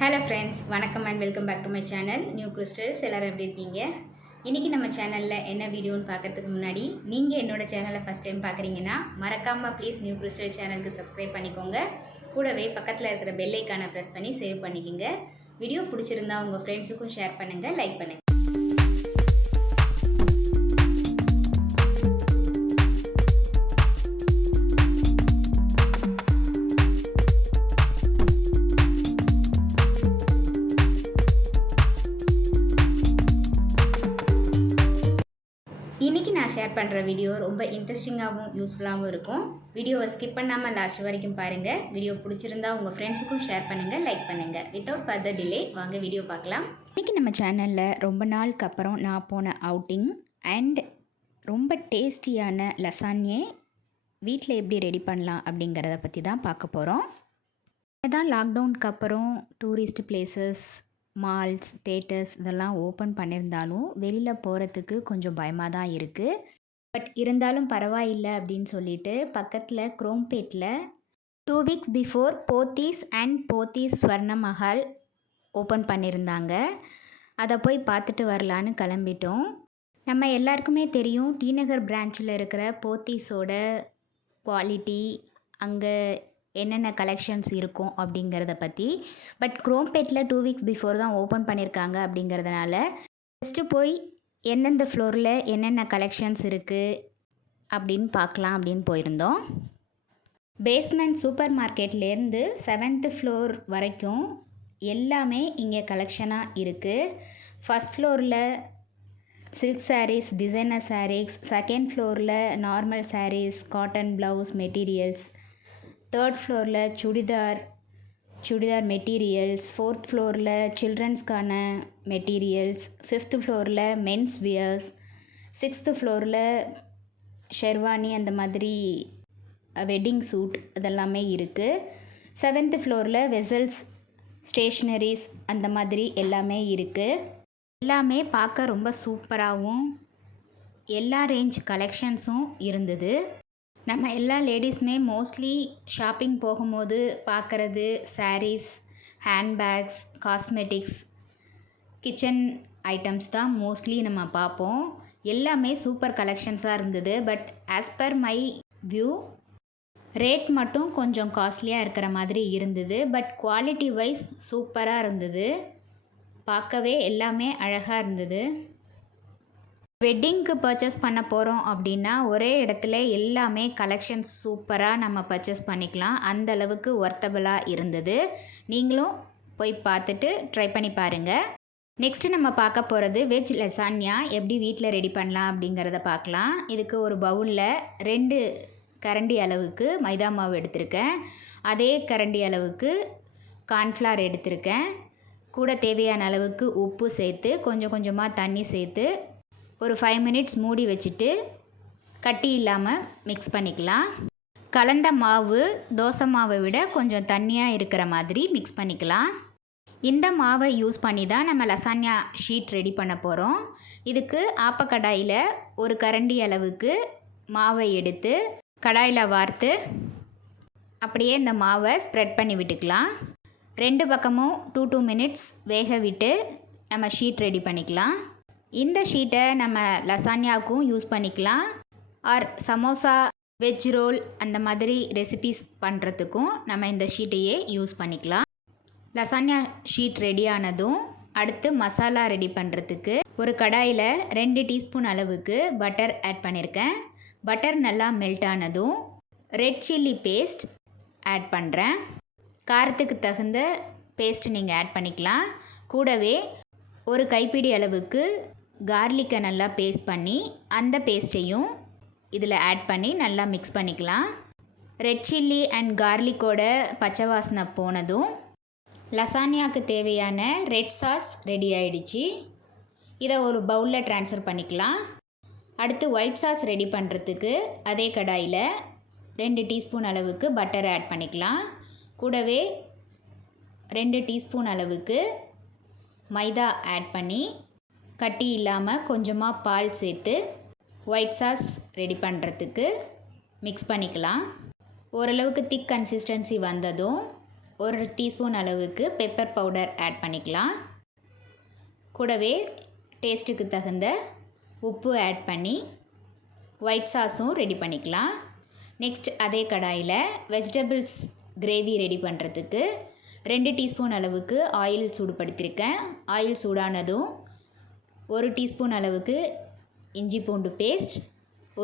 Hello friends, வணக்கம் and welcome back to my channel New Crystals. எல்லாரும் எப்படி இருக்கீங்க? இன்னைக்கு நம்ம சேனல்ல என்ன வீடியோன்னு பார்க்கிறதுக்கு முன்னாடி நீங்க என்னோட சேனலை ஃபர்ஸ்ட் டைம் பார்க்கறீங்கன்னா மறக்காம ப்ளீஸ் நியூ கிறிஸ்டல் சேனலுக்கு சப்ஸ்கிரைப் பண்ணிக்கோங்க. கூடவே பக்கத்துல இருக்கிற பெல் ஐகானை பிரஸ் பண்ணி சேவ் பண்ணிக்கங்க. வீடியோ பிடிச்சிருந்தா உங்க ஃப்ரெண்ட்ஸுக்கும் ஷேர் பண்ணுங்க, லைக் பண்ணுங்க. இன்றைக்கி நான் ஷேர் பண்ணுற வீடியோ ரொம்ப இன்ட்ரெஸ்டிங்காகவும் யூஸ்ஃபுல்லாகவும் இருக்கும். வீடியோவை ஸ்கிப் பண்ணாமல் லாஸ்ட் வரைக்கும் பாருங்கள். வீடியோ பிடிச்சிருந்தா உங்கள் ஃப்ரெண்ட்ஸுக்கும் ஷேர் பண்ணுங்கள், லைக் பண்ணுங்கள். வித்தவுட் ஃபர்தர் டிலே வாங்க வீடியோ பார்க்கலாம். இன்றைக்கி நம்ம சேனலில் ரொம்ப நாளுக்கு அப்புறம் நான் போன அவுட்டிங் அண்ட் ரொம்ப டேஸ்டியான லசான்யே வீட்டில் எப்படி ரெடி பண்ணலாம் அப்படிங்கிறத பற்றி தான் பார்க்க போகிறோம். இதுதான் லாக்டவுனுக்கு அப்புறம் டூரிஸ்ட் பிளேசஸ், மால்ஸ், தேட்டர்ஸ் இதெல்லாம் ஓப்பன் பண்ணியிருந்தாலும் வெளியில் போகிறதுக்கு கொஞ்சம் பயமாக தான் இருக்குது. பட் இருந்தாலும் பரவாயில்லை அப்படின்னு சொல்லிட்டு பக்கத்தில் குரோம்பேட்டில் 2 weeks before Pothys and Pothys Swarna Mahal open பண்ணியிருந்தாங்க. அதை போய் பார்த்துட்டு வரலான்னு கிளம்பிட்டோம். நம்ம எல்லாருக்குமே தெரியும் டிநகர் பிரான்ச்சில் இருக்கிற போத்தீஸோட குவாலிட்டி, அங்கே என்னென்ன கலெக்ஷன்ஸ் இருக்கும் அப்படிங்கிறத பற்றி. பட் குரோம்பேட்டில் 2 weeks பிஃபோர் தான் ஓப்பன் பண்ணியிருக்காங்க அப்படிங்கிறதுனால ஃபஸ்ட்டு போய் எந்தெந்த ஃப்ளோரில் என்னென்ன கலெக்ஷன்ஸ் இருக்குது அப்படின்னு பார்க்கலாம் அப்படின்னு போயிருந்தோம். பேஸ்மெண்ட் சூப்பர் மார்க்கெட்லேருந்து 7th ஃப்ளோர் வரைக்கும் எல்லாமே இங்கே கலெக்ஷனாக இருக்குது. ஃபஸ்ட் ஃப்ளோரில் silk saris, designer saris, second ஃப்ளோரில் normal saris, cotton blouse materials, third ஃப்ளோரில் சுடிதார் மெட்டீரியல்ஸ், ஃபோர்த் ஃப்ளோரில் சில்ட்ரன்ஸ்க்கான மெட்டீரியல்ஸ், ஃபிஃப்த் ஃப்ளோரில் மென்ஸ் வியர்ஸ், 6th ஃப்ளோரில் ஷெர்வானி அந்த மாதிரி வெட்டிங் சூட் இதெல்லாமே இருக்குது. 7th ஃப்ளோரில் வெசல்ஸ், ஸ்டேஷ்னரிஸ் அந்த மாதிரி எல்லாமே இருக்குது. எல்லாமே பார்க்க ரொம்ப சூப்பராகவும் எல்லா ரேஞ்ச் கலெக்ஷன்ஸும் இருந்தது. நம்ம எல்லா லேடிஸுமே மோஸ்ட்லி ஷாப்பிங் போகும்போது பார்க்குறது sarees, handbags, cosmetics, kitchen items தான் மோஸ்ட்லி நம்ம பார்ப்போம். எல்லாமே சூப்பர் கலெக்ஷன்ஸாக இருந்தது. But as per my view rate மட்டும் கொஞ்சம் காஸ்ட்லியாக இருக்கிற மாதிரி இருந்தது. பட் குவாலிட்டி வைஸ் சூப்பராக இருந்தது. பார்க்கவே எல்லாமே அழகாக இருந்தது. வெட்டிங்க்கு பர்ச்சேஸ் பண்ண போகிறோம் அப்படின்னா ஒரே இடத்துல எல்லாமே கலெக்ஷன்ஸ் சூப்பராக நம்ம பர்ச்சேஸ் பண்ணிக்கலாம். அந்த அளவுக்கு ஒர்த்தபிளாக இருந்தது. நீங்களும் போய் பார்த்துட்டு ட்ரை பண்ணி பாருங்கள். நெக்ஸ்ட்டு நம்ம பார்க்க போகிறது வெஜ் லசான்யா எப்படி வீட்டில் ரெடி பண்ணலாம் அப்படிங்கிறத பார்க்கலாம். இதுக்கு ஒரு பவுலில் 2 கரண்டி அளவுக்கு மைதா மாவு எடுத்திருக்கேன். அதே கரண்டி அளவுக்கு கார்ன்ஃப்ளவர் எடுத்திருக்கேன். கூட தேவையான அளவுக்கு உப்பு சேர்த்து கொஞ்சம் கொஞ்சமாக தண்ணி சேர்த்து ஒரு 5 minutes மூடி வச்சுட்டு கட்டி இல்லாமல் மிக்ஸ் பண்ணிக்கலாம். கலந்த மாவு தோசை மாவை விட கொஞ்சம் தண்ணியாக இருக்கிற மாதிரி மிக்ஸ் பண்ணிக்கலாம். இந்த மாவை யூஸ் பண்ணி தான் நம்ம லசான்யா ஷீட் ரெடி பண்ண போகிறோம். இதுக்கு ஆப்பக்கடாயில் ஒரு கரண்டி அளவுக்கு மாவை எடுத்து கடாயில் வார்த்து அப்படியே இந்த மாவை ஸ்ப்ரெட் பண்ணி விட்டுக்கலாம். 2 பக்கமும் 2 minutes வேக விட்டு நம்ம ஷீட் ரெடி பண்ணிக்கலாம். இந்த ஷீட்டை நம்ம லசான்யாவுக்கும் யூஸ் பண்ணிக்கலாம். ஆர் சமோசா, வெஜ் ரோல் அந்த மாதிரி ரெசிபீஸ் பண்ணுறதுக்கும் நம்ம இந்த ஷீட்டையே யூஸ் பண்ணிக்கலாம். லசான்யா ஷீட் ரெடி ஆனதும் அடுத்து மசாலா ரெடி பண்ணுறதுக்கு ஒரு கடாயில் 2 டீஸ்பூன் அளவுக்கு பட்டர் ஆட் பண்ணியிருக்கேன். பட்டர் நல்லா மெல்ட் ஆனதும் ரெட் சில்லி பேஸ்ட் ஆட் பண்ணுறேன். காரத்துக்கு தகுந்த பேஸ்ட் நீங்கள் ஆட் பண்ணிக்கலாம். கூடவே ஒரு கைப்பிடி அளவுக்கு கார்லிக்கை நல்லா பேஸ்ட் பண்ணி அந்த பேஸ்ட்டையும் இதில் ஆட் பண்ணி நல்லா மிக்ஸ் பண்ணிக்கலாம். ரெட் சில்லி அண்ட் கார்லிக்கோட பச்சை வாசனை போனதும் லசான்யாவுக்கு தேவையான ரெட் சாஸ் ரெடி ஆகிடுச்சு. இதை ஒரு பவுலில் ட்ரான்ஸ்ஃபர் பண்ணிக்கலாம். அடுத்து ஒயிட் சாஸ் ரெடி பண்ணுறதுக்கு அதே கடாயில் 2 டீஸ்பூன் அளவுக்கு பட்டர் ஆட் பண்ணிக்கலாம். கூடவே 2 டீஸ்பூன் அளவுக்கு மைதா ஆட் பண்ணி கட்டி இல்லாமல் கொஞ்சமாக பால் சேர்த்து ஒயிட் சாஸ் ரெடி பண்ணுறதுக்கு மிக்ஸ் பண்ணிக்கலாம். ஓரளவுக்கு திக் கன்சிஸ்டன்சி வந்ததும் 1 டீஸ்பூன் அளவுக்கு பெப்பர் பவுடர் ஆட் பண்ணிக்கலாம். கூடவே டேஸ்ட்டுக்கு தகுந்த உப்பு ஆட் பண்ணி ஒயிட் சாஸும் ரெடி பண்ணிக்கலாம். நெக்ஸ்ட் அதே கடாயில் வெஜிடபிள்ஸ் கிரேவி ரெடி பண்ணுறதுக்கு 2 டீஸ்பூன் அளவுக்கு ஆயில் சூடுபடுத்தியிருக்கேன். ஆயில் சூடானதும் 1 டீஸ்பூன் அளவுக்கு இஞ்சி பூண்டு பேஸ்ட்,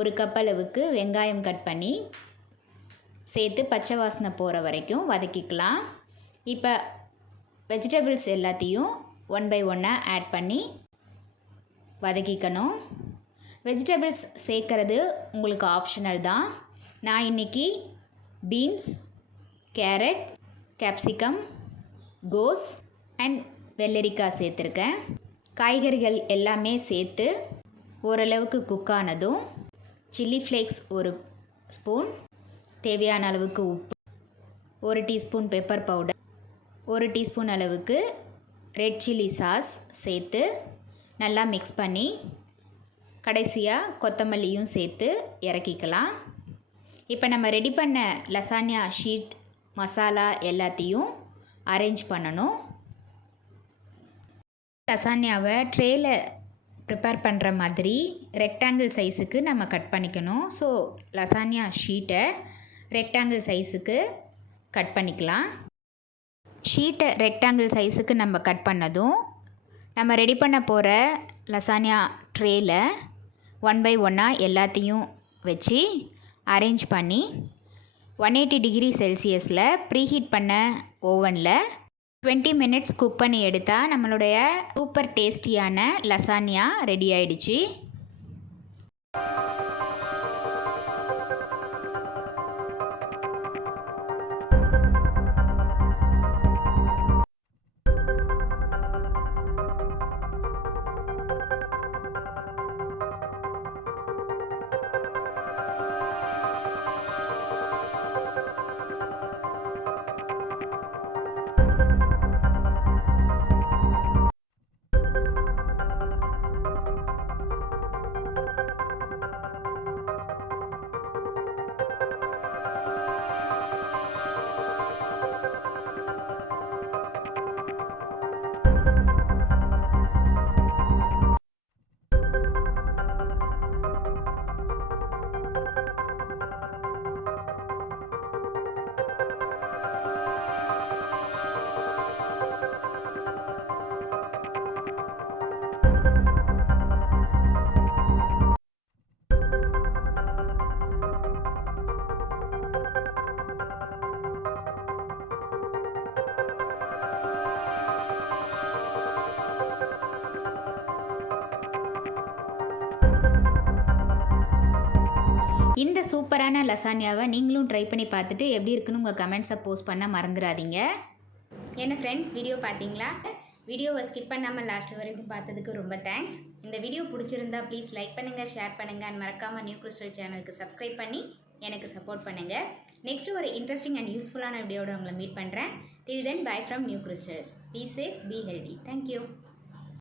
1 கப் அளவுக்கு வெங்காயம் கட் பண்ணி சேர்த்து பச்சை வாசனை போகிற வரைக்கும் வதக்கிக்கலாம். இப்போ வெஜிடபிள்ஸ் எல்லாத்தையும் 1 by 1 ஆட் பண்ணி வதக்கிக்கணும். வெஜிடபிள்ஸ் சேர்க்குறது உங்களுக்கு ஆப்ஷனல் தான். நான் இன்றைக்கி beans, carrot, capsicum, goes and வெள்ளரிக்காய் சேர்த்துருக்கேன். காய்கறிகள் எல்லாமே சேர்த்து ஓரளவுக்கு குக் ஆனதும் சில்லி ஃப்ளேக்ஸ் 1 ஸ்பூன், தேவையான அளவுக்கு உப்பு, 1 டீஸ்பூன் பெப்பர் பவுடர், 1 டீஸ்பூன் அளவுக்கு ரெட் சில்லி சாஸ் சேர்த்து நல்லா மிக்ஸ் பண்ணி கடைசியாக கொத்தமல்லியும் சேர்த்து இறக்கிக்கலாம். இப்போ நம்ம ரெடி பண்ண லசானியா ஷீட் மசாலா எல்லாத்தையும் அரேஞ்ச் பண்ணணும். லசானியாவை ட்ரேயில் ப்ரிப்பேர் பண்ணுற மாதிரி ரெக்டாங்கிள் சைஸுக்கு நம்ம கட் பண்ணிக்கணும். ஸோ லசானியா ஷீட்டை ரெக்டாங்கிள் சைஸுக்கு கட் பண்ணிக்கலாம். ஷீட்டை ரெக்டாங்கிள் சைஸுக்கு நம்ம கட் பண்ணதும் நம்ம ரெடி பண்ண போகிற லசானியா ட்ரேயில் 1 by 1 எல்லாத்தையும் வச்சு அரேஞ்ச் பண்ணி 180 டிகிரி செல்சியஸில் ப்ரீஹீட் பண்ண ஓவனில் 20 மினிட்ஸ் குக் பண்ணி எடுத்தால் நம்மளுடைய சூப்பர் டேஸ்டியான லசானியா ரெடி ஆயிடுச்சு. இந்த சூப்பரான லசானியாவை நீங்களும் ட்ரை பண்ணி பார்த்துட்டு எப்படி இருக்குன்னு உங்கள் கமெண்ட்ஸை போஸ்ட் பண்ண மறந்துடாதீங்க. என்ன ஃப்ரெண்ட்ஸ், வீடியோ பார்த்தீங்களா? வீடியோவை ஸ்கிப் பண்ணாமல் லாஸ்ட் வரைக்கும் பார்த்ததுக்கு ரொம்ப தேங்க்ஸ். இந்த வீடியோ பிடிச்சிருந்தா ப்ளீஸ் லைக் பண்ணுங்கள், ஷேர் பண்ணுங்கள் அண்ட் மறக்காமல் நியூ கிறிஸ்டல் சேனலுக்கு சப்ஸ்கிரைப் பண்ணி எனக்கு சப்போர்ட் பண்ணுங்கள். நெக்ஸ்ட்டு ஒரு இன்ட்ரெஸ்டிங் அண்ட் யூஸ்ஃபுல்லான வீடியோட உங்களை மீட் பண்ணுறேன். Till then bye from New Crystals. Be safe, be healthy. Thank you.